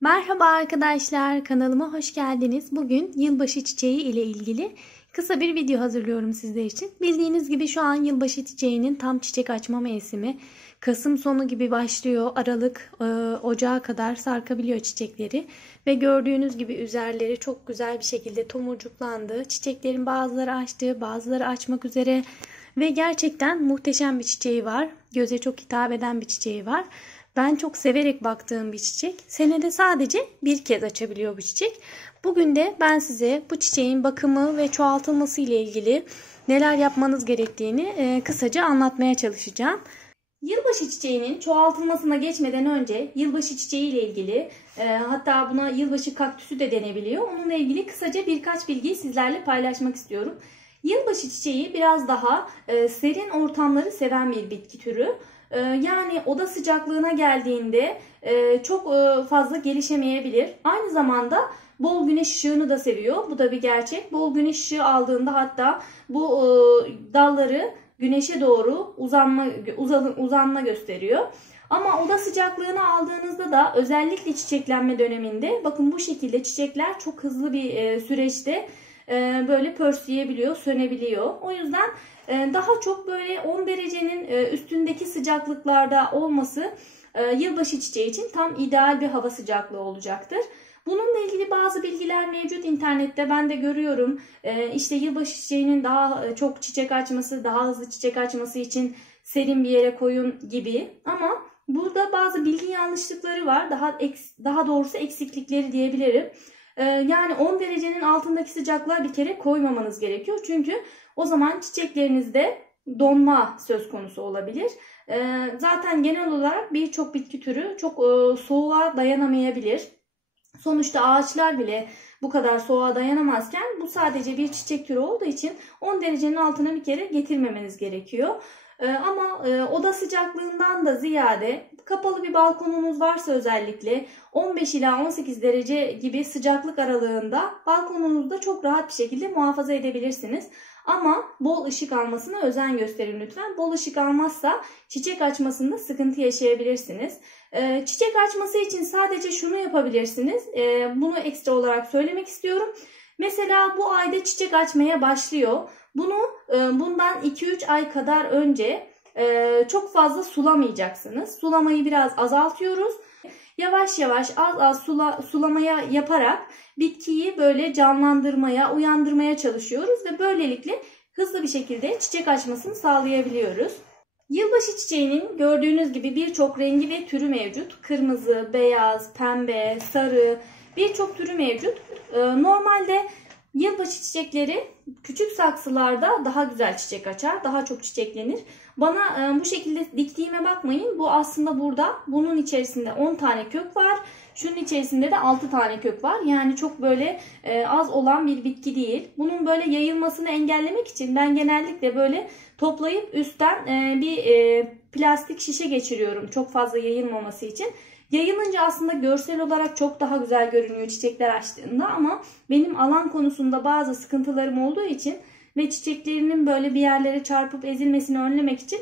Merhaba arkadaşlar, kanalıma hoş geldiniz. Bugün yılbaşı çiçeği ile ilgili kısa bir video hazırlıyorum sizler için. Bildiğiniz gibi şu an yılbaşı çiçeğinin tam çiçek açma mevsimi. Kasım sonu gibi başlıyor. Aralık, Ocağa kadar sarkabiliyor çiçekleri. Ve gördüğünüz gibi üzerleri çok güzel bir şekilde tomurcuklandı. Çiçeklerin bazıları açtı, bazıları açmak üzere. Ve gerçekten muhteşem bir çiçeği var. Göze çok hitap eden bir çiçeği var. Ben çok severek baktığım bir çiçek. Senede sadece bir kez açabiliyor bu çiçek. Bugün de ben size bu çiçeğin bakımı ve çoğaltılması ile ilgili neler yapmanız gerektiğini kısaca anlatmaya çalışacağım. Yılbaşı çiçeğinin çoğaltılmasına geçmeden önce yılbaşı çiçeği ile ilgili hatta buna yılbaşı kaktüsü de denebiliyor. Onunla ilgili kısaca birkaç bilgiyi sizlerle paylaşmak istiyorum. Yılbaşı çiçeği biraz daha serin ortamları seven bir bitki türü. Yani oda sıcaklığına geldiğinde çok fazla gelişemeyebilir. Aynı zamanda bol güneş ışığını da seviyor. Bu da bir gerçek. Bol güneş ışığı aldığında hatta bu dalları güneşe doğru uzanma gösteriyor. Ama oda sıcaklığını aldığınızda da özellikle çiçeklenme döneminde bakın bu şekilde çiçekler çok hızlı bir süreçte böyle pörsüyebiliyor, sönebiliyor. O yüzden daha çok böyle 10 derecenin üstündeki sıcaklıklarda olması yılbaşı çiçeği için tam ideal bir hava sıcaklığı olacaktır. Bununla ilgili bazı bilgiler mevcut internette, ben de görüyorum. İşte yılbaşı çiçeğinin daha çok çiçek açması, daha hızlı çiçek açması için serin bir yere koyun gibi. Ama burada bazı bilgi yanlışlıkları var. Daha doğrusu eksiklikleri diyebilirim. Yani 10 derecenin altındaki sıcaklığa bir kere koymamanız gerekiyor. Çünkü o zaman çiçeklerinizde donma söz konusu olabilir. Zaten genel olarak birçok bitki türü çok soğuğa dayanamayabilir. Sonuçta ağaçlar bile bu kadar soğuğa dayanamazken bu sadece bir çiçek türü olduğu için 10 derecenin altına bir kere getirmemeniz gerekiyor. Ama oda sıcaklığından da ziyade kapalı bir balkonunuz varsa özellikle 15 ila 18 derece gibi sıcaklık aralığında balkonunuzda çok rahat bir şekilde muhafaza edebilirsiniz. Ama bol ışık almasına özen gösterin lütfen. Bol ışık almazsa çiçek açmasında sıkıntı yaşayabilirsiniz. Çiçek açması için sadece şunu yapabilirsiniz. Bunu ekstra olarak söylemek istiyorum. Mesela bu ayda çiçek açmaya başlıyor. Bundan 2-3 ay kadar önce çok fazla sulamayacaksınız. Sulamayı biraz azaltıyoruz. Yavaş yavaş az sulamaya yaparak bitkiyi böyle canlandırmaya, uyandırmaya çalışıyoruz ve böylelikle hızlı bir şekilde çiçek açmasını sağlayabiliyoruz. Yılbaşı çiçeğinin gördüğünüz gibi birçok rengi ve türü mevcut. Kırmızı, beyaz, pembe, sarı birçok türü mevcut. Normalde yılbaşı çiçekleri küçük saksılarda daha güzel çiçek açar, daha çok çiçeklenir. Bana bu şekilde diktiğime bakmayın. Bu aslında bunun içerisinde 10 tane kök var. Şunun içerisinde de 6 tane kök var. Yani çok böyle az olan bir bitki değil. Bunun böyle yayılmasını engellemek için ben genellikle böyle toplayıp üstten bir plastik şişe geçiriyorum. Çok fazla yayılmaması için. Yayılınca aslında görsel olarak çok daha güzel görünüyor çiçekler açtığında ama benim alan konusunda bazı sıkıntılarım olduğu için ve çiçeklerinin böyle bir yerlere çarpıp ezilmesini önlemek için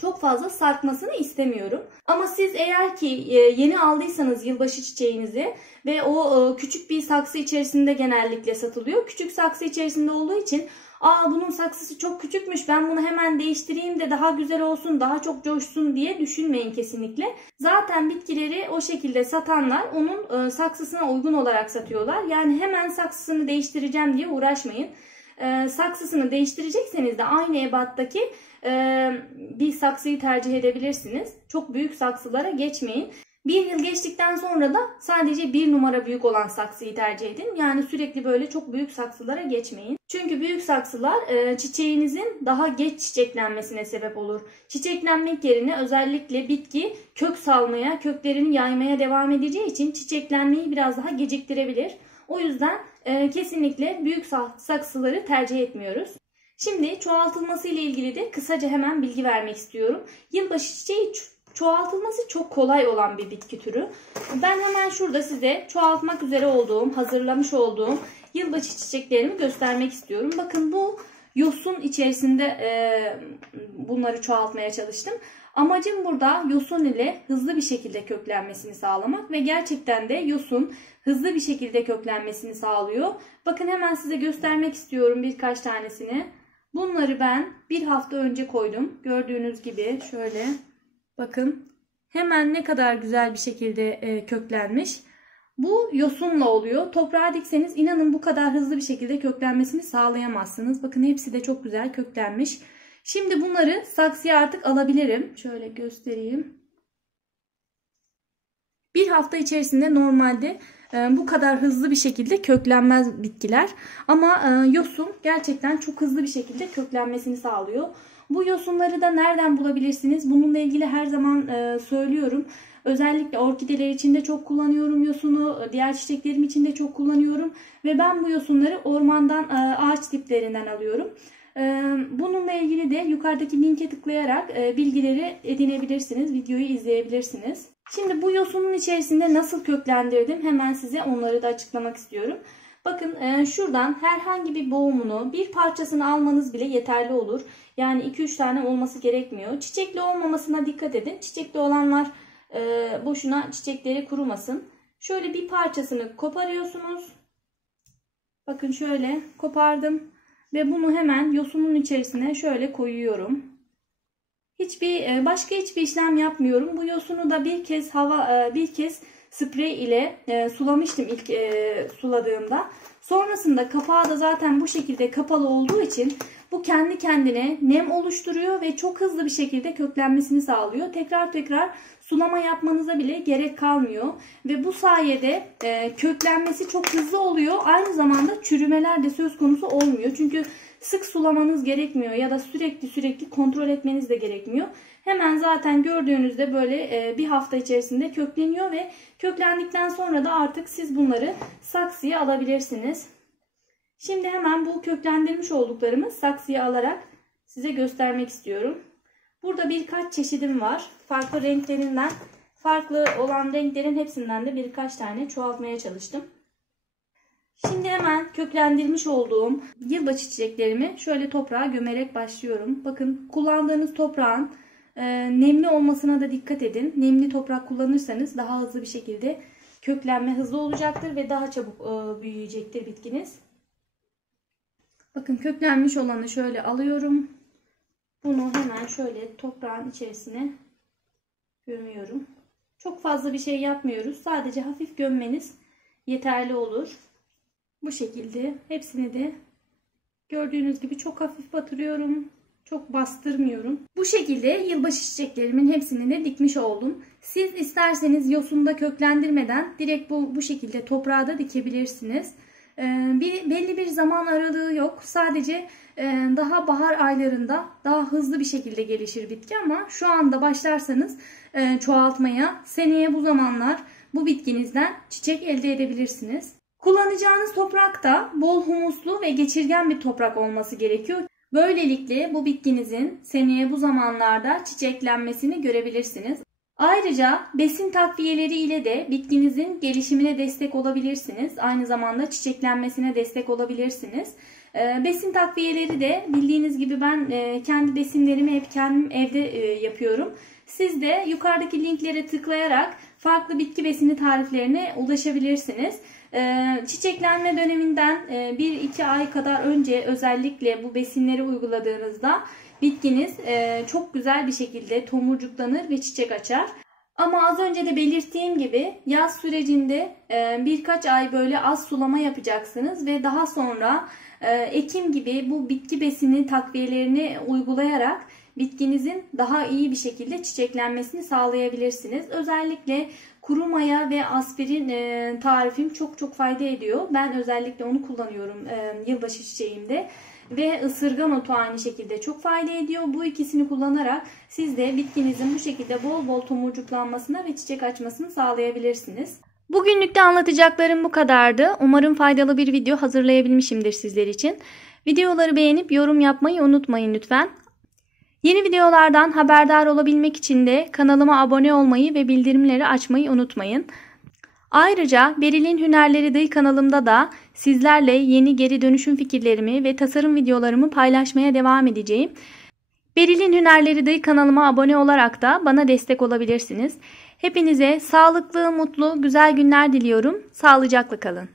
çok fazla sarkmasını istemiyorum. Ama siz eğer ki yeni aldıysanız yılbaşı çiçeğinizi ve o küçük bir saksı içerisinde genellikle satılıyor. Küçük saksı içerisinde olduğu için bunun saksısı çok küçükmüş, ben bunu hemen değiştireyim de daha güzel olsun, daha çok coşsun diye düşünmeyin kesinlikle. Zaten bitkileri o şekilde satanlar onun saksısına uygun olarak satıyorlar. Yani hemen saksısını değiştireceğim diye uğraşmayın. Saksısını değiştirecekseniz de aynı ebattaki bir saksıyı tercih edebilirsiniz. Çok büyük saksılara geçmeyin. Bir yıl geçtikten sonra da sadece 1 numara büyük olan saksıyı tercih edin. Yani sürekli böyle çok büyük saksılara geçmeyin. Çünkü büyük saksılar çiçeğinizin daha geç çiçeklenmesine sebep olur. Çiçeklenmek yerine özellikle bitki kök salmaya, köklerini yaymaya devam edeceği için çiçeklenmeyi biraz daha geciktirebilir. O yüzden kesinlikle büyük saksıları tercih etmiyoruz. Şimdi çoğaltılması ile ilgili de kısaca hemen bilgi vermek istiyorum. Yılbaşı çiçeği çoğaltılması çok kolay olan bir bitki türü. Ben hemen şurada size çoğaltmak üzere hazırlamış olduğum yılbaşı çiçeklerimi göstermek istiyorum. Bakın bu yosun içerisinde bunları çoğaltmaya çalıştım. Amacım burada yosun ile hızlı bir şekilde köklenmesini sağlamak ve gerçekten de yosun hızlı bir şekilde köklenmesini sağlıyor. Bakın hemen size göstermek istiyorum birkaç tanesini. Bunları ben bir hafta önce koydum. Gördüğünüz gibi şöyle bakın hemen ne kadar güzel bir şekilde köklenmiş. Bu yosunla oluyor. Toprağa dikseniz inanın bu kadar hızlı bir şekilde köklenmesini sağlayamazsınız. Bakın hepsi de çok güzel köklenmiş. Şimdi bunları saksıya artık alabilirim. Şöyle göstereyim. Bir hafta içerisinde normalde bu kadar hızlı bir şekilde köklenmez bitkiler. Ama yosun gerçekten çok hızlı bir şekilde köklenmesini sağlıyor. Bu yosunları da nereden bulabilirsiniz? Bununla ilgili her zaman söylüyorum. Özellikle orkideler için de çok kullanıyorum yosunu. Diğer çiçeklerim için de çok kullanıyorum. Ve ben bu yosunları ormandan, ağaç diplerinden alıyorum. Bununla ilgili de yukarıdaki linke tıklayarak bilgileri edinebilirsiniz. Videoyu izleyebilirsiniz. Şimdi bu yosunun içerisinde nasıl köklendirdim? Hemen size onları da açıklamak istiyorum. Bakın şuradan herhangi bir boğumunu, bir parçasını almanız bile yeterli olur. Yani 2-3 tane olması gerekmiyor. Çiçekli olmamasına dikkat edin. Çiçekli olanlar boşuna çiçekleri kurumasın. Şöyle bir parçasını koparıyorsunuz. Bakın şöyle kopardım. Ve bunu hemen yosunun içerisine şöyle koyuyorum. Başka hiçbir işlem yapmıyorum. Bu yosunu da bir kez sprey ile sulamıştım ilk suladığımda. Sonrasında kapağı da zaten bu şekilde kapalı olduğu için bu kendi kendine nem oluşturuyor ve çok hızlı bir şekilde köklenmesini sağlıyor. Tekrar sulama yapmanıza bile gerek kalmıyor. Ve bu sayede köklenmesi çok hızlı oluyor. Aynı zamanda çürümeler de söz konusu olmuyor. Çünkü sık sulamanız gerekmiyor ya da sürekli kontrol etmeniz de gerekmiyor. Hemen zaten gördüğünüzde böyle bir hafta içerisinde kökleniyor ve köklendikten sonra da artık siz bunları saksıya alabilirsiniz. Şimdi hemen bu köklendirmiş olduklarımı saksıya alarak size göstermek istiyorum. Burada birkaç çeşidim var. Farklı renklerinden, farklı olan renklerin hepsinden de birkaç tane çoğaltmaya çalıştım. Şimdi hemen köklendirmiş olduğum yılbaşı çiçeklerimi şöyle toprağa gömerek başlıyorum. Bakın kullandığınız toprağın nemli olmasına da dikkat edin. Nemli toprak kullanırsanız daha hızlı bir şekilde köklenme hızlı olacaktır ve daha çabuk büyüyecektir bitkiniz. Bakın köklenmiş olanı şöyle alıyorum. Bunu hemen şöyle toprağın içerisine gömüyorum. Çok fazla bir şey yapmıyoruz. Sadece hafif gömmeniz yeterli olur. Bu şekilde hepsini de gördüğünüz gibi çok hafif batırıyorum. Çok bastırmıyorum. Bu şekilde yılbaşı çiçeklerimin hepsini de dikmiş oldum. Siz isterseniz yosunda köklendirmeden direkt bu şekilde toprağa da dikebilirsiniz. Belli bir zaman aralığı yok. Sadece daha bahar aylarında daha hızlı bir şekilde gelişir bitki ama şu anda başlarsanız çoğaltmaya seneye bu zamanlar bu bitkinizden çiçek elde edebilirsiniz. Kullanacağınız toprak da bol humuslu ve geçirgen bir toprak olması gerekiyor. Böylelikle bu bitkinizin seneye bu zamanlarda çiçeklenmesini görebilirsiniz. Ayrıca besin takviyeleri ile de bitkinizin gelişimine destek olabilirsiniz. Aynı zamanda çiçeklenmesine destek olabilirsiniz. Besin takviyeleri de bildiğiniz gibi ben kendi besinlerimi hep kendim evde yapıyorum. Siz de yukarıdaki linklere tıklayarak farklı bitki besini tariflerine ulaşabilirsiniz. Çiçeklenme döneminden 1-2 ay kadar önce özellikle bu besinleri uyguladığınızda bitkiniz çok güzel bir şekilde tomurcuklanır ve çiçek açar. Ama az önce de belirttiğim gibi yaz sürecinde birkaç ay böyle az sulama yapacaksınız ve daha sonra Ekim gibi bu bitki besini takviyelerini uygulayarak bitkinizin daha iyi bir şekilde çiçeklenmesini sağlayabilirsiniz. Özellikle kuru maya ve aspirin tarifim çok fayda ediyor. Ben özellikle onu kullanıyorum yılbaşı çiçeğimde. Ve ısırgan otu aynı şekilde çok fayda ediyor. Bu ikisini kullanarak siz de bitkinizin bu şekilde bol tomurcuklanmasına ve çiçek açmasını sağlayabilirsiniz. Bugünlük de anlatacaklarım bu kadardı. Umarım faydalı bir video hazırlayabilmişimdir sizler için. Videoları beğenip yorum yapmayı unutmayın lütfen. Yeni videolardan haberdar olabilmek için de kanalıma abone olmayı ve bildirimleri açmayı unutmayın. Ayrıca Beril'in Hünerleri Dıy kanalımda da sizlerle yeni geri dönüşüm fikirlerimi ve tasarım videolarımı paylaşmaya devam edeceğim. Beril'in Hünerleri Dayı kanalıma abone olarak da bana destek olabilirsiniz. Hepinize sağlıklı, mutlu, güzel günler diliyorum. Sağlıcakla kalın.